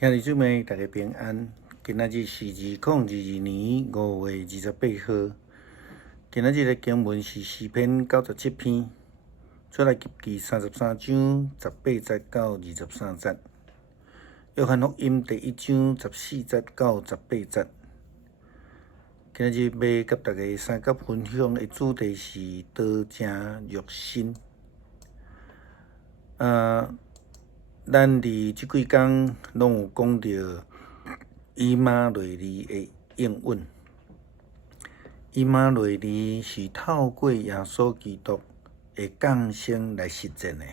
兄弟姊妹，大家平安。今仔日是2022年5月28号。今仔日的经文是诗篇97篇，出来记33章18节到23节。约翰福音第1章14节到18节。今仔日要甲大家三角分享的主题是道成肉身。咱伫即几工拢有讲到以马内利的应允。以马内利是透过耶稣基督的降生来实践的。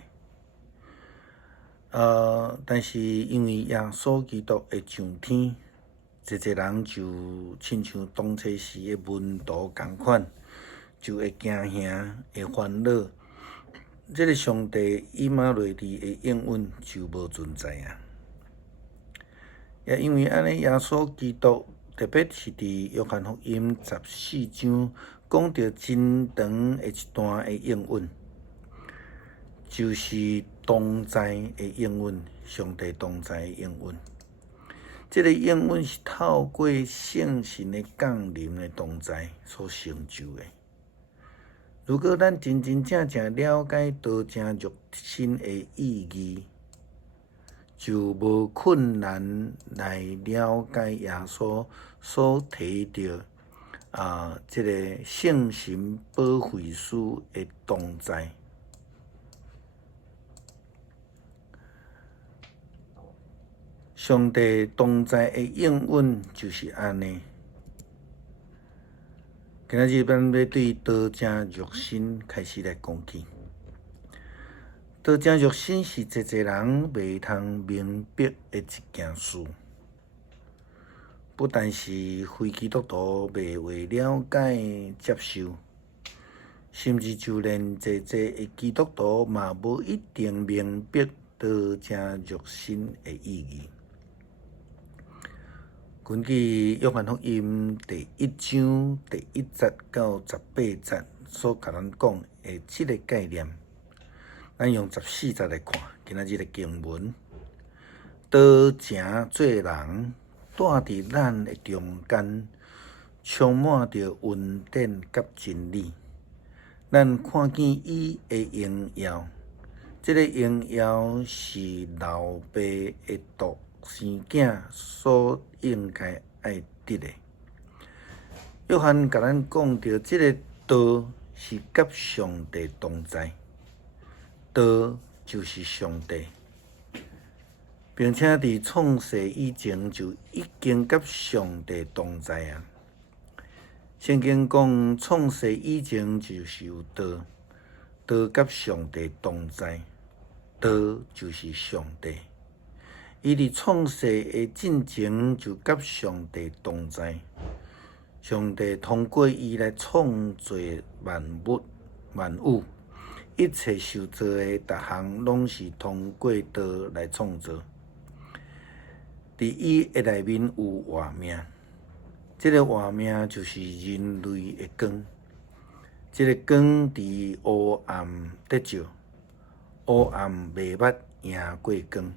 但是因为耶稣基督会上天，一人就亲像当初时的门徒同款，就会惊吓，会烦恼。这个上帝以马内利的应允就无存在啊！也因为安尼，耶稣基督特别是伫约翰福音14章讲到真长的一段的应允，就是同在的应允，上帝同在的应允。这个应允是透过圣神的降临的同在所成就的。如果咱真正了解道成肉身的意义，就无困难来了解耶稣所提到这个圣神保惠师的同在。上帝同在的应允就是安尼。今仔日咱要对道成肉身开始来讲起。道成肉身是一人袂通明白的一件事，不但是非基督徒袂为了解接受，甚至就连一的基督徒嘛无一定明白道成肉身的意义。根据约翰福音第1章第1节到18节所甲咱讲的这个概念，咱用14节来看今仔日的经文。道成做人，住伫咱的中间，充满着恩典甲真理。咱看见伊的荣耀，这个荣耀是老爸的独生囝所应该爱得的。约翰甲咱讲到，这个道是甲上帝同在，道就是上帝，并且伫创世以前就已经甲上帝同在啊。圣经讲，创世以前就是有道，道甲上帝同在，道就是上帝。伊伫创世的进前就甲上帝同在，上帝通过伊来创造万物，一切受造的逐项拢是通过道来创造。伫伊的内面有活命，这个活命就是人类的光。这个光伫黑暗得救，黑暗袂捌赢过光。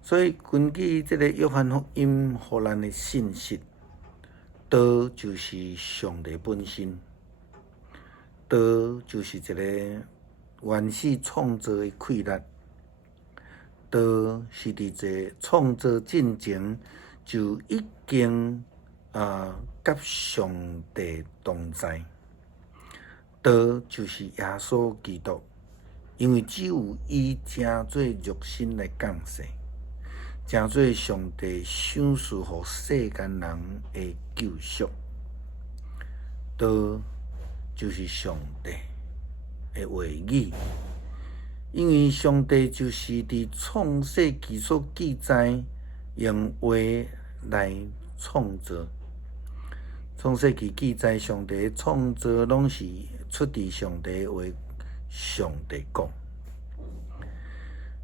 所以，根据这个约翰福音互咱的信息，道就是上帝本身，道就是一个原始创造的规律，道是伫这创造进前就已经甲上帝同在，道就是耶稣基督，因为只有伊成做肉身来降世。成做上帝赏赐予世间人的救赎，道就是上帝的话语。因为上帝就是伫创世纪所记载，用话来创造。创世纪记载上帝的创造，拢是出自上帝的话，上帝讲，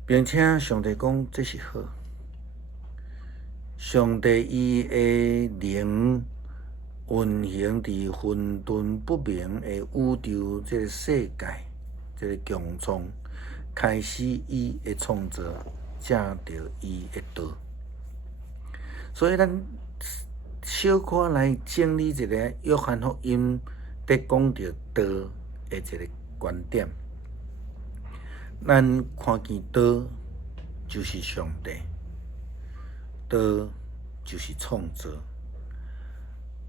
并且上帝讲这是好。上帝伊的灵运行伫混沌不明的宇宙这个世界，这个强创，开始伊的创造，借着伊的道。所以咱小可来整理一个约翰福音伫讲到道的一个观点。咱看见道就是上帝，道就是创造，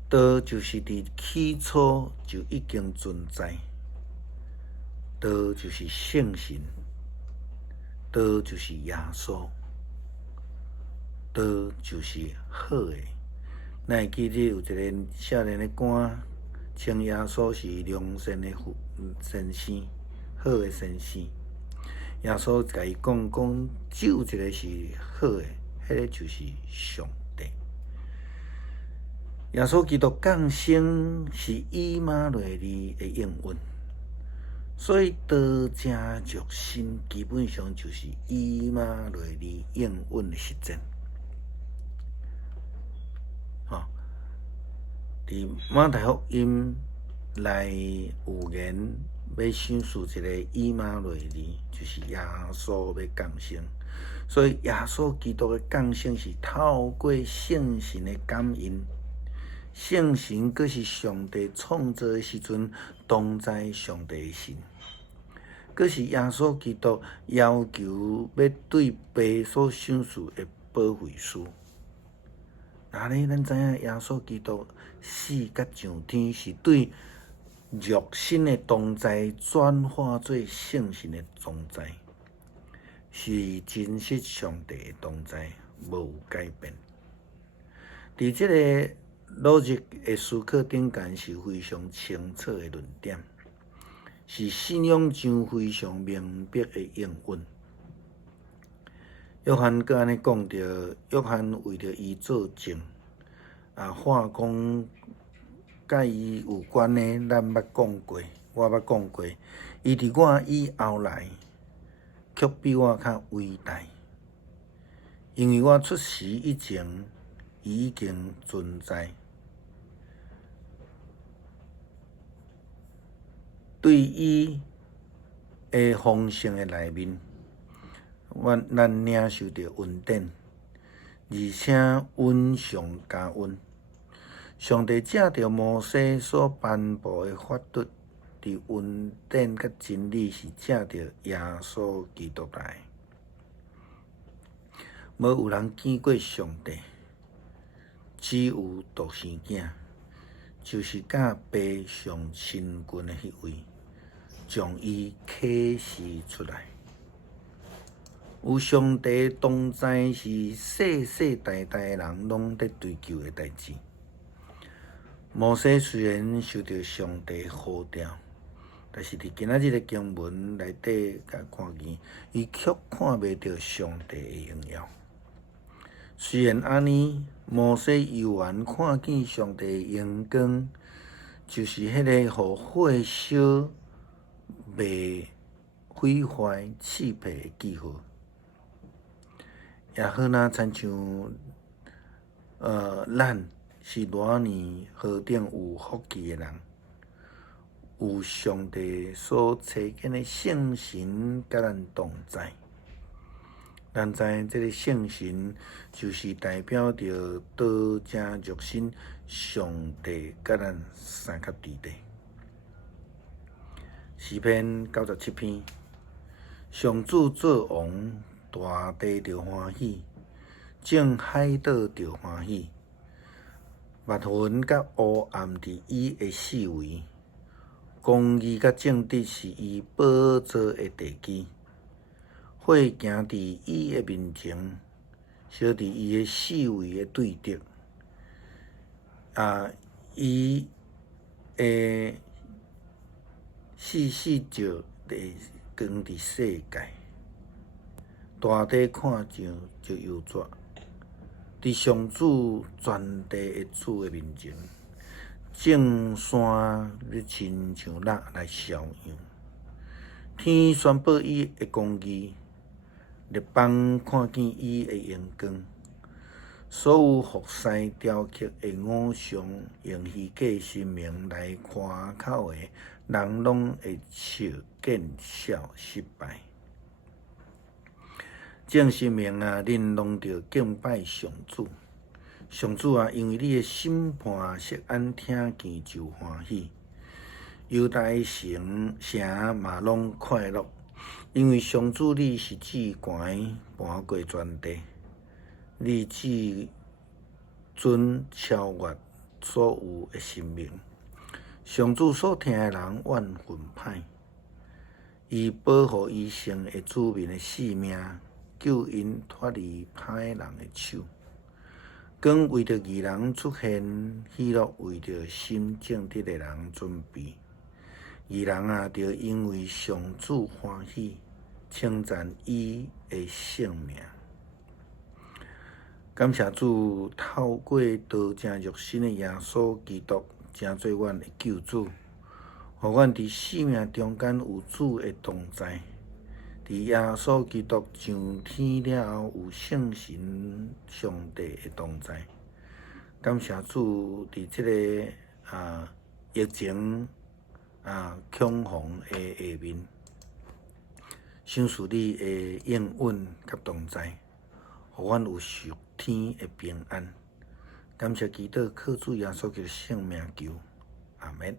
道就是伫起初就已经存在，道就是圣神，道就是耶稣，道就是好的。咱会记得有一个少年的歌，称耶稣是良善的先生，好的先生。耶稣甲伊讲，只有一个是好的，迄个就是上帝。耶稣基督降生是以马内利的应允，所以道成肉身基本上就是以马内利应允的实践。伫马太福音内有言要想述一个以马内利，就是耶稣要降生，所以耶稣基督的降生是透过圣神的感应，圣神佫是上帝创造的时阵同在上帝的心，佫是耶稣基督要求要对爸所想述的保惠师。那咧，咱知影耶稣基督死甲上天是对肉身的同在转化做圣神的同在，是真实上帝的同在，无有改变。伫即个逻辑的思考顶间是非常清楚的论点，是信仰上非常明白的应允。约翰佫安尼讲着，约翰为着伊作证，话讲甲伊有关的，咱捌讲过，我捌讲过，伊伫我以后来，却比我较伟大，因为我出世以前，伊已经存在。对伊的丰盛的内面，咱领受着恩典，而且恩上加恩。上帝借着摩西所颁布的法度，伫恩典甲真理是借着耶稣基督来。无有人见过上帝，只有独生囝，就是甲爸上亲近的迄位，将伊启示出来。有上帝同在是世世代代人拢在追求的代志。摩西虽然受到上帝呼召，但是伫今仔日的经文内底甲看见，伊却看袂到上帝的荣耀。虽然安尼，摩西犹原看见上帝的荣光，就是迄个互火烧袂毁坏刺皮的记号。也好若亲像咱是偌年河顶有福气的人，有上帝所赐建的圣神甲咱同在。咱知这个圣神就是代表着道成肉身，上帝甲咱三甲伫地。诗篇97篇，上主做王，大地着欢喜，正海岛着欢喜，密云甲乌暗伫伊的四围，公义甲正直是伊宝座的地基。火行伫伊的面前，烧伫伊的四围的对敌。伊的四照地光伫世界，大地看上就幽绝。伫上主全地的主的面前，众山咧亲像蜡来照样。天宣布伊的公义，日邦看见伊的阳光。所有服侍雕刻的偶像，用虚假神明来夸口的人，拢会笑见笑失败。正神明恁拢着敬拜上主，上主啊，因为你的审判色安听见就欢喜，犹大城嘛拢快乐，因为上主你是至悬盘过全地，你至尊超越所有的生命。上主所听的人怨愤歹，伊保护伊圣的子民的性命，救因脱离歹人的手。光为着义人出现，喜乐为着心正直的人准备。义人啊，就因为上主欢喜，称赞伊的圣名。感谢主，透过道成肉身的耶稣基督，成做阮的救主，互阮伫生命中间有主的同在。伫耶稣基督上天了后，有圣神上帝的同在。感谢主，伫即个疫情恐慌的下面，享受你的应允甲同在，互阮有属天的平安。感谢基督靠主耶稣基督圣名求，阿门。